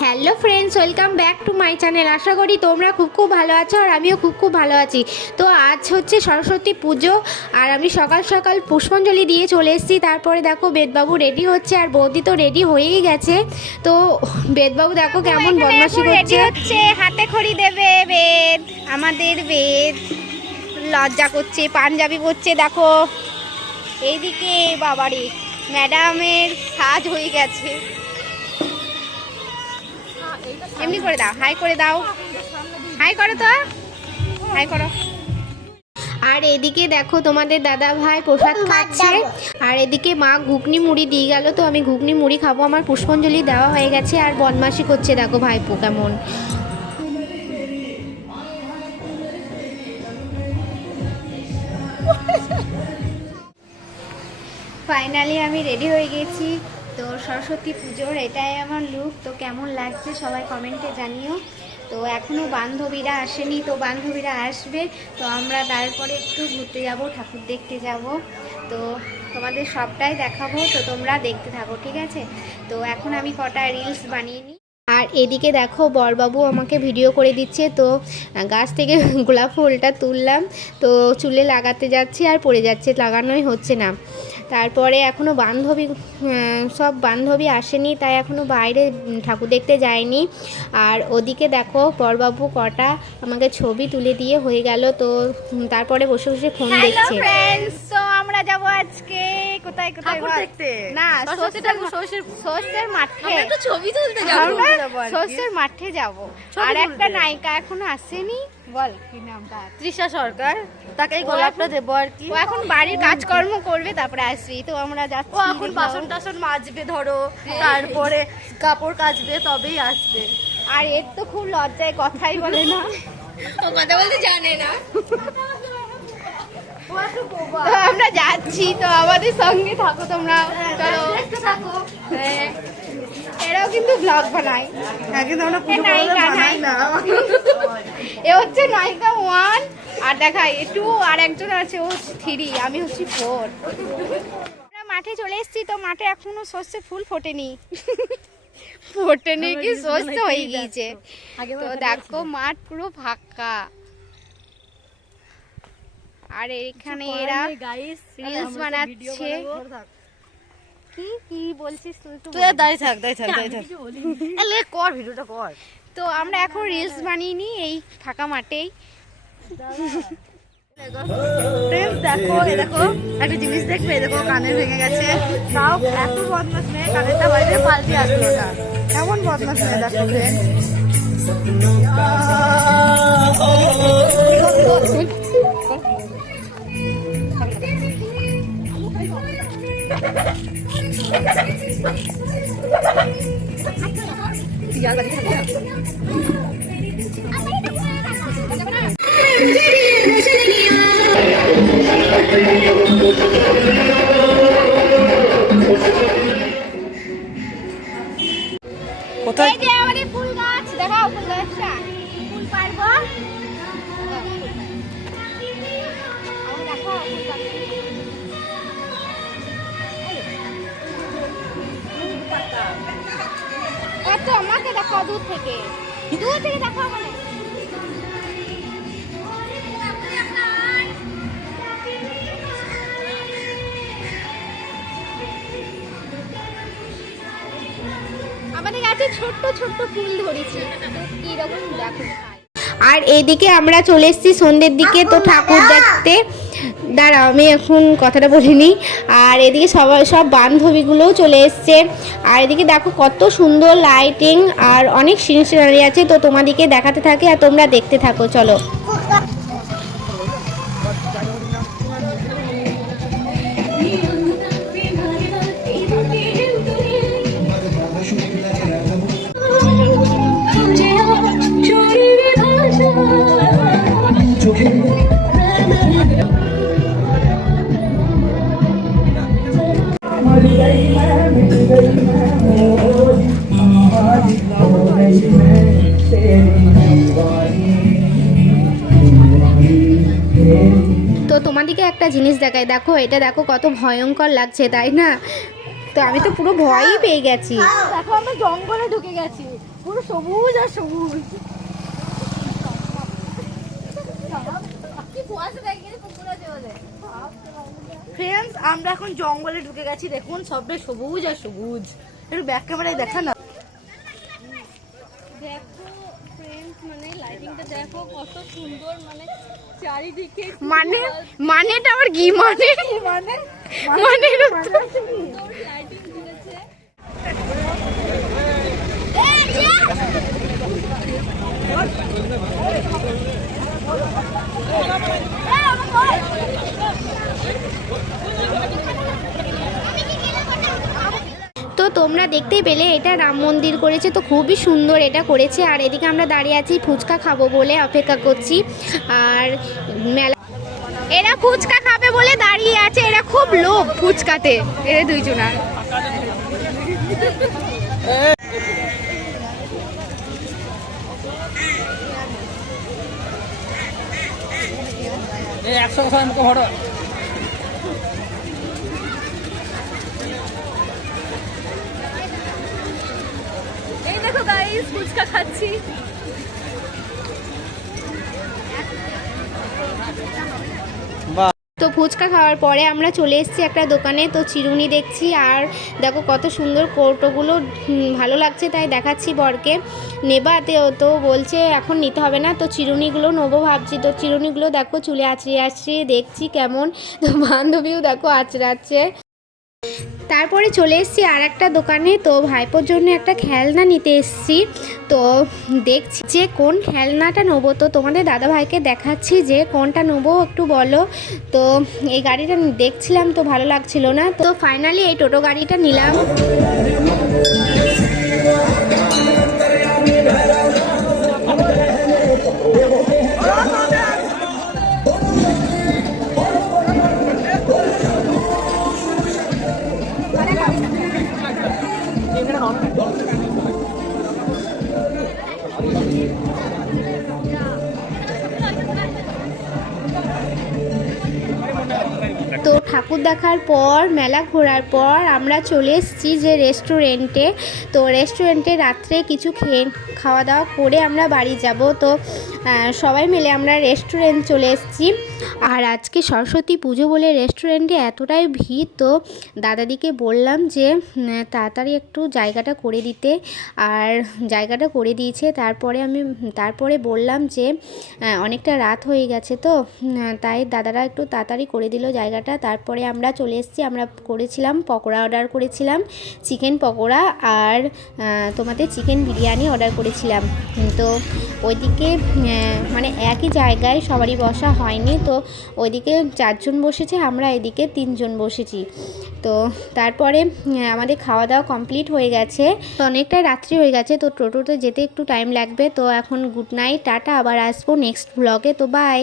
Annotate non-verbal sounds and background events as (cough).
Hello friends welcome back to my channel. আশা করি তোমরা খুব খুব ভালো আছো আর আমিও খুব খুব ভালো আছি। তো আজ হচ্ছে সরস্বতী পুজো আর আমি সকাল সকাল পুষ্পাঞ্জলি দিয়ে চলে এসেছি। তারপরে দেখো বেদবাবু রেডি হচ্ছে আর বৌদি তো রেডি হয়েই গেছে। তো বেদবাবু দেখো কেমন বদমাশি করছে। হচ্ছে হাতে খড়ি দেবে বেদ আমাদের বেদ। লজ্জা করছে পাঞ্জাবি পরছে দেখো। এইদিকে বাবারে ম্যাডামের সাজ হয়ে গেছে। এমনি করে দাও হাই করে দাও। হাই করো তো হাই করো। আর এদিকে দেখো তোমাদের দাদা ভাই প্রসাদ খাচ্ছে। আর এদিকে মা ঘুগনি মুড়ি দিয়ে গেল তো আমি ঘুগনি মুড়ি খাব। আমার পুষ্পাঞ্জলি দেওয়া হয়ে গেছে আর বদমাশি করছে দেখো ভাইপো কেমন। ফাইনালি আমি রেডি হয়ে গেছি। তো সরস্বতী পুজোর এটাই আমার লুক তো কেমন লাগছে সবাই কমেন্টে জানিও। তো এখনও বান্ধবীরা আসেনি, তো বান্ধবীরা আসবে। তো আমরা তারপরে একটু ঘুরতে যাব, ঠাকুর দেখতে যাব। তো তোমাদের সবটাই দেখাবো, তো তোমরা দেখতে থাকো, ঠিক আছে? তো এখন আমি কটা রিলস বানিয়ে নিই। আর এদিকে দেখো, বরবাবু আমাকে ভিডিও করে দিচ্ছে। তো গাছ থেকে গোলাপ ফুলটা তুললাম। তো চুলে লাগাতে যাচ্ছি আর পড়ে যাচ্ছে, লাগানোই হচ্ছে না। তারপরে এখনও বান্ধবী সব বান্ধবী আসেনি তাই এখনও বাইরে ঠাকুর দেখতে যায়নি। আর ওদিকে দেখো পরবাবু কটা আমাকে ছবি তুলে দিয়ে হয়ে গেল তো তারপরে বসে বসে ফোন দেখছে। আমরা যাব আজকে কোথায় কোথায় দেখতে। না মাঠে। একটু ছবি তুলতে যাব। সরস্বতীর মাঠে যাব। আর একটা নায়িকা এখনও আসেনি। বল কি নামটা তৃষা সরকার। তাকে এই গোলাপটা দেবো আর কি। ও এখন বাড়ির কাজকর্ম করবে তারপরে আসবি। তো আমরা যাচ্ছি ও এখন বাসন টাসন মাজবে ধরো। তারপরে কাপড় কাচবে তবেই আসবে। আর এর তো খুব লজ্জায় কথাই বলে না। ও কথা বলতে জানে না। (laughs) তো আমরা যাচ্ছি তো আমাদের সঙ্গে থাকো তোমরা। চলো। থাকো হ্যাঁ। এরাও কিন্তু ব্লগ বানায়। এ হচ্ছে নায়িকা ওয়ান আর দেখা টু আর একজন আছে ও থ্রি আমি হচ্ছি ফোর আমরা মাঠে চলে এসেছি তো মাঠে এখনও সর্ষে ফুল ফোটেনি। ফোটেনি কি সর্ষে হয়ে গিয়েছে। তো দেখো মাঠ পুরো ফাঁকা। আর এখানে এরা রিলস বানাচ্ছে। কি কি বলছিস তুই তুই দাঁড়িয়ে থাক দাঁড়িয়ে থাক দাঁড়িয়ে থাক। এলে কর ভিডিওটা কর। তো আমরা এখন রিলস বানিয়ে এই ফাঁকা মাঠেই। দেখো দেখো একটা জিনিস দেখবে দেখো কানে ভেঙে গেছে। তাও এত বদমাস মেয়ে কানেরটা বাড়িতে পাল্টে আসলো না এমন বদমাস মেয়ে দেখো ফ্রেন্ডস এই যে আমাদের ফুল গাছ দেখাও ফুল গাছটা। ফুল পারব কত আমাকে দেখাও দূর থেকে। দূর থেকে দেখাও মানে? আমাদের গাছে ছোট্ট ছোট্ট ফুল ধরেছে। কীরকম দেখো আর এইদিকে আমরা চলে এসেছি সন্ধ্যের দিকে তো ঠাকুর দেখতে। দাঁড়াও, আমি এখন কথাটা বলিনি। আর এদিকে সবাই, সব বান্ধবীগুলোও চলে এসছে। আর এদিকে দেখো কত সুন্দর লাইটিং আর অনেক সিনারি আছে। তো তোমাদেরকে দেখাতে থাকে আর তোমরা দেখতে থাকো, চলো। একটা জিনিস দেখাই। দেখো এটা দেখো কত ভয়ঙ্কর লাগছে তাই না? তো আমি তো পুরো ভয়ই পেয়ে গেছি। দেখো আমরা জঙ্গলে ঢুকে গেছি। পুরো সবুজ আর সবুজ। ফ্রেন্ডস আমরা এখন জঙ্গলে ঢুকে গেছি। দেখুন সবে সবুজ আর সবুজ। একটু ব্যাক ক্যামেরায় দেখা না। দেখো লাইটিংটা দেখো কত সুন্দর মানে চারিদিকে মানে মানেটা আবার কি মানে? মানে? মানে লাইটিং দিয়েছে। তো তোমরা দেখতেই পেলে, এটা রাম মন্দির করেছে, তো খুবই সুন্দর এটা করেছে। আর এদিকে আমরা দাঁড়িয়ে আছি, ফুচকা খাব বলে অপেক্ষা করছি। আর মেলা এরা ফুচকা খাবে বলে দাঁড়িয়ে আছে, এরা খুব লোভ ফুচকাতে। এরা দুইজনা একশো কথা আমাকে ভরো এই দেখো গাইস ফুচকা খাচ্ছি। তো ফুচকা খাওয়ার পরে আমরা চলে এসেছি একটা দোকানে, তো চিরুনি দেখছি আর দেখো কত সুন্দর কৌটোগুলো ভালো লাগছে তাই দেখাচ্ছি বরকে। নেবাতে তো বলছে এখন নিতে হবে না, তো চিরুনিগুলো নেব ভাবছি। তো চিরুনিগুলো দেখো চুলে আছড়িয়ে আছড়িয়ে দেখছি কেমন। তো বান্ধবীও দেখো আছড়াচ্ছে তারপরে চলে এসেছি আর একটা দোকানে। তো ভাইপোর জন্য একটা খেলনা নিতে এসেছি। তো দেখছি যে কোন খেলনাটা নেব। তো তোমাদের দাদা ভাইকে দেখাচ্ছি যে কোনটা নেব একটু বলো। তো এই গাড়িটা দেখছিলাম তো ভালো লাগছিল না। তো ফাইনালি এই টোটো গাড়িটা নিলাম। ঠাকুর দেখার পর, মেলা ঘোরার পর আমরা চলে এসেছি যে রেস্টুরেন্টে তো রেস্টুরেন্টে রাত্রে কিছু খেয়ে খাওয়া দাওয়া করে আমরা বাড়ি যাব। তো সবাই মিলে আমরা রেস্টুরেন্ট চলে এসেছি। আর আজকে সরস্বতী পুজো বলে রেস্টুরেন্টে এতটাই ভিড়, তো দাদাদিকে বললাম যে তাড়াতাড়ি একটু জায়গাটা করে দিতে। আর জায়গাটা করে দিয়েছে, তারপরে আমি, তারপরে বললাম যে অনেকটা রাত হয়ে গেছে তো তাই দাদারা একটু তাড়াতাড়ি করে দিল জায়গাটা। তারপরে আমরা চলে এসেছি, আমরা করেছিলাম, পকোড়া অর্ডার করেছিলাম চিকেন পকোড়া আর তোমাদের চিকেন বিরিয়ানি অর্ডার করেছিলাম। তো ওইদিকে মানে একই জায়গায় সবারই বসা হয়নি। তো ওইদিকে চারজন বসেছে, আমরা এদিকে তিনজন বসেছি। তো তারপরে আমাদের খাওয়া দাওয়া কমপ্লিট হয়ে গেছে। তো অনেকটাই রাত্রি হয়ে গেছে, তো টোটোতে যেতে একটু টাইম লাগবে। তো এখন গুড নাইট টাটা, আবার আসব নেক্সট ব্লগে তো বাই